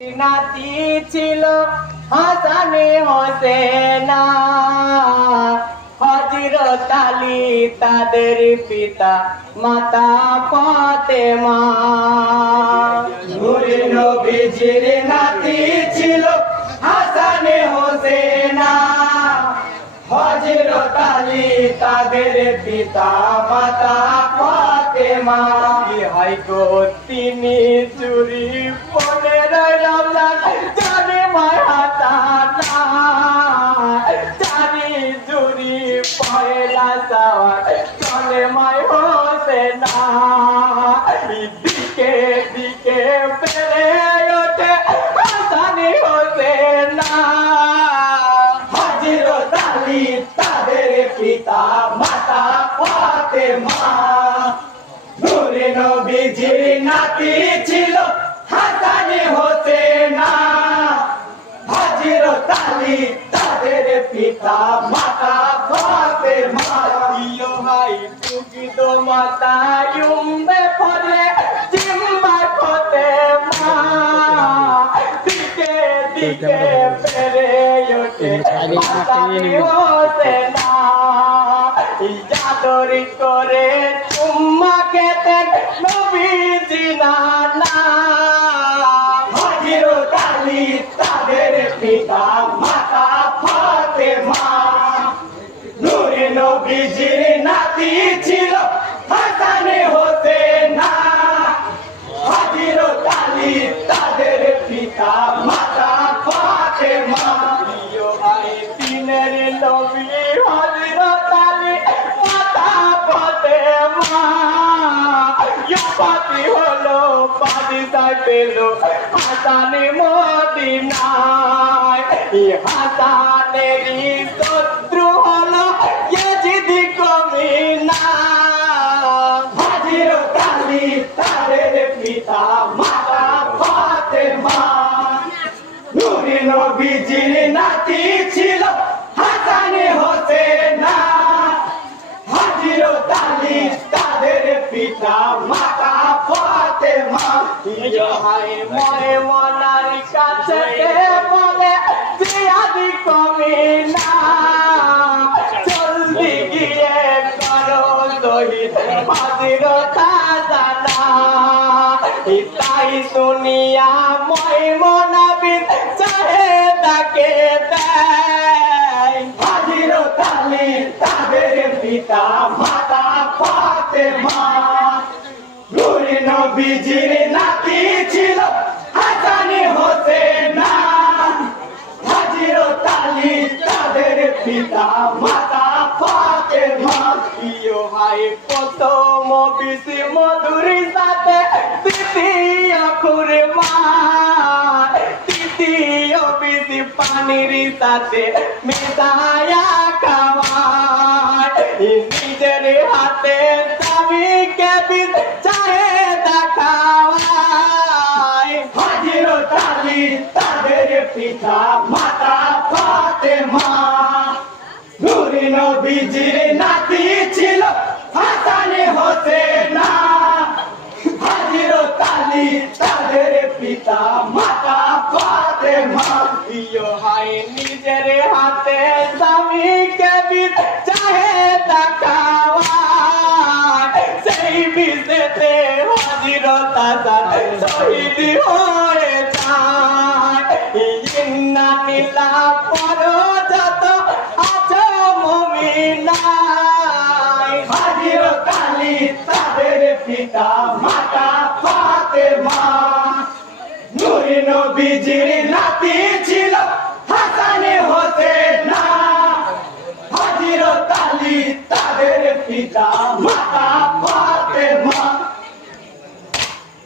নাতি ছিল হাসানে হোসেনা, হযরত আলী তাদের পিতা, মাতা ফাতেমা। নূরে নবীজির নাতি ছিল হাসানে হোসেনা, হযরত আলী তাদের পিতা, মাতা ফাতেমা। হাই গো তিনি চুরি পরে রমজান জানে মায়াতানা, জানি চুরি পয়লা সাওয়ার জানে মায় হোসেনা। দিকে দিকে বেড়ে ওঠে হাসানে হোসেনা, হযরত আলী তাদের পিতা, মাতা ফাতেমা। নূরে নবীজির নাতি ছিল হাসানে হোসেনা, হযরত আলী তাদের পিতা, মাতা ফাতেমা। ইয়ো হাই টুকিদ মাতা ইউমে পড়ে জিম্মা ফাতেমা, দিকে দিকে বেড়ে ওঠে হাসানে হোসেনা। জাদরি করে চুম্মা খেতেন নবীজি নানা, হযরত আলী তাদের পিতা, মাতা ফাতেমা। নূরে নবীজির নাতি ছিল হাসানে হোসেনা, হযরত আলী তাদের পিতা, মাতা ফাতেমা। ইয়ো ভাই দিনের নবী হযরত আলী মাতা ফাতেমা, ইয়ুপাতি হলো বাদশাহ পেলো হাসানে মদিনায়। হাসানেরই শত্রু হলো ইয়াজিদ কমিনা, হযরত আলী তাদের পিতা, মাতা ফাতেমা। নূরে নবীজির নাতি ছিল হাসানে হোসেনা, হযরত আলী তাদের পিতা, মাতা ফাতেমা। ইয়ো হায় ময় মনার কাছে বলে জিয়াদি কমিনা, জলদি গিয়ে করো শহীদ হযরত হাসানা। তাই শুনিয়া ময় মনাবির চাহেদাকে দেয়, হযরত আলী তাদের পিতা, মাতা ফাতেমা। নূরে নবীজির নাতি ছিল হাসানে হোসেনা, হযরত আলী তাদের পিতা, মাতা ফাতেমা। ইয়ো হাই প্রথম বিসি মধুরী সাথে তৃতীয় খুরমা, তৃতীয় বিসি পানির সাথে মিশায়া খাওয়ায়। নিজের হাতে স্বামীকে বিষ চাহেদা খাওয়ায়, হযরত আলী তাদের পিতা, মাতা ফাতেমা। নূরে নবীজির নাতি ছিল হাসানে হোসেনা, হযরত আলী তাদের পিতা, মাতা ফাতেমা। ইয়ো হাই নিজের হাতে স্বামীকে বিষ চাহেদা খাওয়ায়, সেই বিষেতে হযরত হাসান শহীদ হয়ে যায়। ইন্না লিল্লাহ পড়ো যত আছো মুমিনাই, হযরত আলী তাদের পিতা, মাতা ফাতেমা। নূরে নবীজির নাতি ছিল হাসানে হোসেনা, হযরত আলী তাদের পিতা,